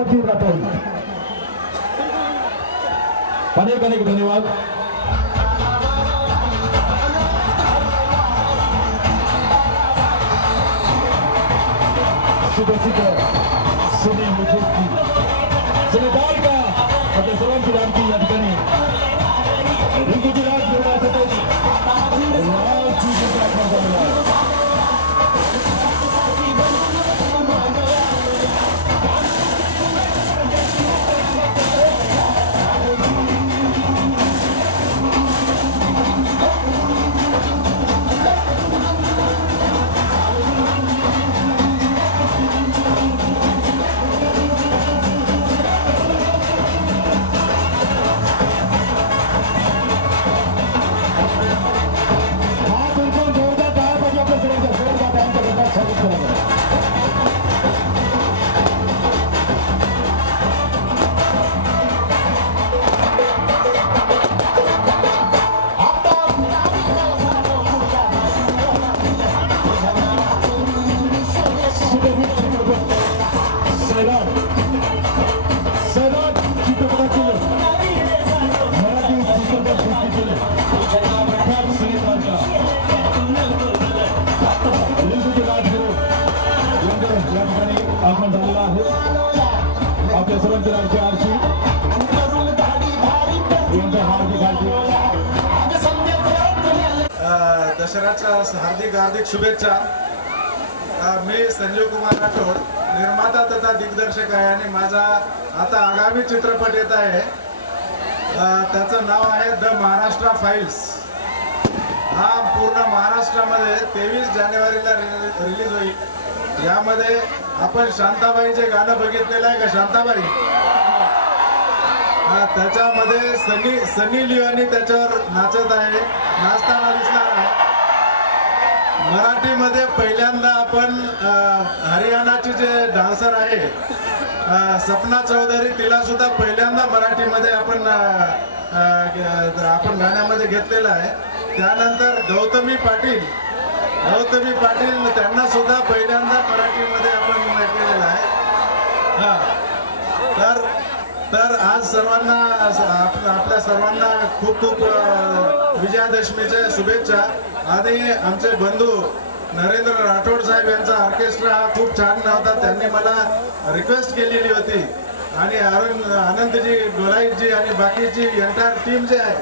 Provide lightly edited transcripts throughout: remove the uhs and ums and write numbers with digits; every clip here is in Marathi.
रावजी राठोड अनेक अनेक धन्यवाद। सुप्रसिद्ध सिने मुखर्जी सेनेगाल का अपने सर्वांची रामकी या ठिकाणी गुजरात दसऱ्याच्या हार्दिक शुभेच्छा। मी संजीव कुमार राठोड निर्माता तथा दिग्दर्शक आहे आणि माझा आता आगामी चित्रपट येत आहे, त्याचं नाव आहे द महाराष्ट्र फाइल्स। हा पूर्ण महाराष्ट्रामध्ये 23 जानेवारीला रिलीज होईल। यामध्ये आपण शांताबाईचे गाणं बघितलेलं आहे का? शांताबाई त्याच्यामध्ये सनी लिओनी त्याच्यावर नाचत आहे, नाचताना दिसणार आहे। मराठीमध्ये पहिल्यांदा आपण हरियाणाची जे डान्सर आहे सपना चौधरी, तिला सुद्धा पहिल्यांदा मराठीमध्ये आपण गाण्यामध्ये घेतलेलं आहे। त्यानंतर गौतमी पाटील त्यांना सुद्धा पहिल्यांदा मराठीमध्ये आपण केलेलं आहे। तर आज सर्वांना आपल्या सर्वांना खूप खूप विजयादशमीच्या शुभेच्छा। आणि आमचे बंधू नरेंद्र राठोड साहेब यांचा ऑर्केस्ट्रा हा खूप छान होता, त्यांनी मला रिक्वेस्ट केलेली होती आणि आनंदजी गोलाईजी आणि बाकीची एंटायर टीम जे आहे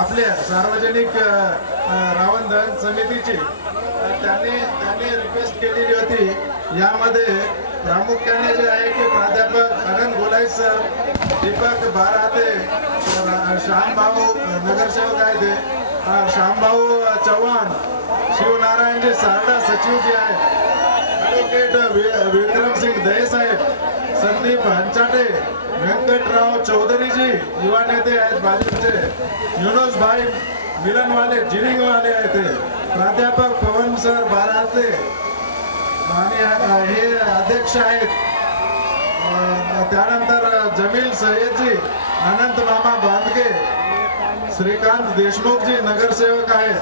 आपल्या सार्वजनिक रावण दहन समितीची, त्यांनी रिक्वेस्ट केलेली होती। यामध्ये प्रामुख्याने जे आहे की प्राध्यापक आनंद गोलाई सर, दीपक बाराते, श्यामभाऊ नगरसेवक आहे ते, श्यामभाऊ चव्हाण, शिवनारायणजी सारडा सचिव जे आहेत, ॲडव्होकेट विक्रम सिंग दये साहेब, संदीप हंचाटे, व्यंकटराव चौधरीजी युवा नेते आहेत भाजपचे, युनुस भाई मिलनवाले जिनिंगवाले आहेत ते, प्राध्यापक पवन सर बाराते आणि हे अध्यक्ष आहेत। त्यानंतर जमील सय्यदजी, अनंत मामा बांदगे, श्रीकांत देशमुखजी नगरसेवक आहेत,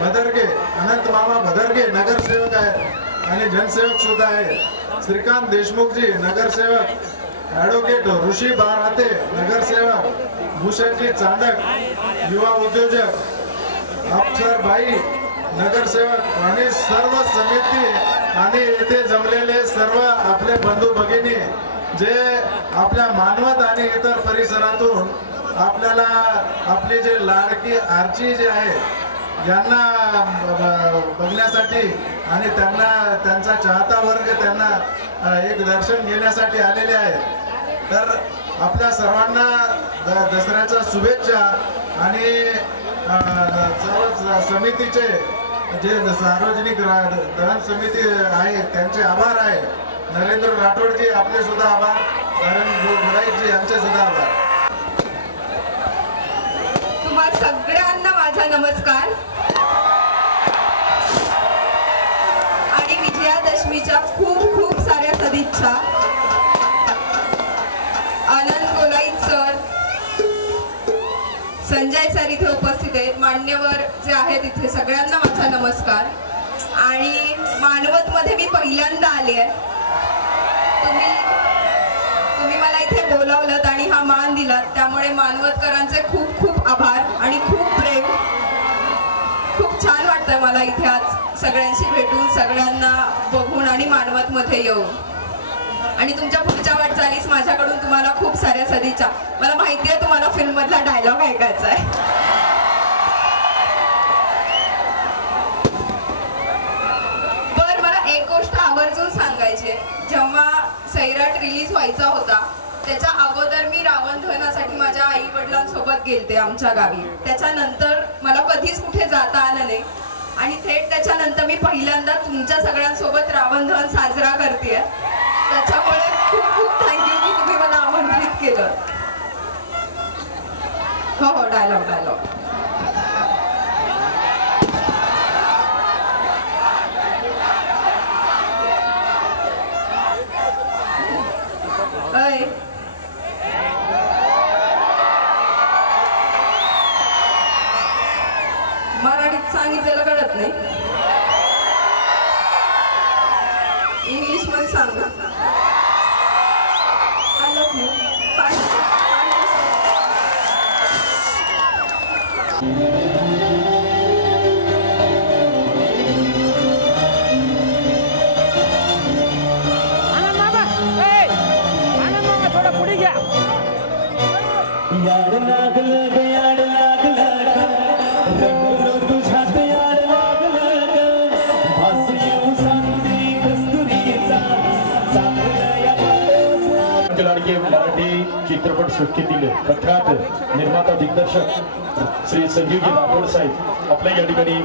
भदरगे अनंत मामा भदरगे नगरसेवक आहेत आणि जनसेवक सुद्धा आहेत, श्रीकांत देशमुखजी नगरसेवक, ॲडव्होकेट ऋषी बाराते नगरसेवक, भूषणजी चांडक युवा उद्योजक, अक्षरबाई नगरसेवक आणि सर्व समिती आणि येथे जमलेले सर्व आपले बंधू भगिनी जे आपल्या मानवत आणि इतर परिसरातून आपल्याला आपली जे लाडकी आरची जे आहे यांना बघण्यासाठी आणि त्यांचा चाहता वर्ग त्यांना एक दर्शन घेण्यासाठी आलेले आहेत। तर आपल्या सर्वांना दसऱ्याच्या शुभेच्छा आणि सर्व समितीचे जे सार्वजनिक दहन समिती आहे त्यांचे आभार आहे। नरेंद्र राठोडजी आपले सुद्धा आभार, नरेंद्र गोलाईजी यांचे सुद्धा आभार। तुम्हा सगळ्यांना माझा नमस्कार आणि विजयादशमीच्या खूप खूप साऱ्या सदिच्छा। आनंद गोलाई सर, संजय सर इथे उपस्थित आहेत, मान्यवर जे आहेत इथे सगळ्यांना माझा नमस्कार। आणि मानवत मध्ये मी पहिल्यांदा आले आहे, तुम्ही इथे बोलावलं आणि हा मान दिलात त्यामुळे मानवतकरांचे खूप खूप आभार आणि खूप प्रेम. खूप छान वाटतंय मला इथे आज सगळ्यांशी भेटून, सगळ्यांना बघून आणि मानवतमध्ये येऊन. आणि तुमच्या पुढच्या वाटचालीस माझ्याकडून तुम्हाला खूप साऱ्या सदिच्छा. मला माहिती आहे तुम्हाला फिल्म मधला डायलॉग ऐकायचा आहे. पण मला एक गोष्ट आवर्जून सांगायची आहे. जेव्हा सैराट रिलीज व्हायचा होता त्याच्या अगोदर मी रावण दहनासाठी माझ्या आई वडिलांसोबत गेलते आमच्या गावी. त्याच्यानंतर मला कधीच कुठे जाता आलं नाही आणि थेट त्याच्यानंतर मी पहिल्यांदा तुमच्या सगळ्यांसोबत रावण दहन साजरा करतेय. त्याच्यामुळे खूप खूप थँक्यू की तुम्ही मला आमंत्रित केलं. हो हो, डायलॉग मराठीत सांगितलेलं कळत नाही, इंग्लिश मध्ये सांगा. I love you. थोडं पुढे घ्या. याड लागलं ग याड लागलं ग रंग तुझ्यात याड लागलं ग भास येऊ सांगली कस्तुरीचा चांगलं या बाळाचा. लाडके मराठी चित्रपट सृष्टीतील प्रख्यात निर्माता दिग्दर्शक श्री संजीवजी राठोड साहेब आपल्या या ठिकाणी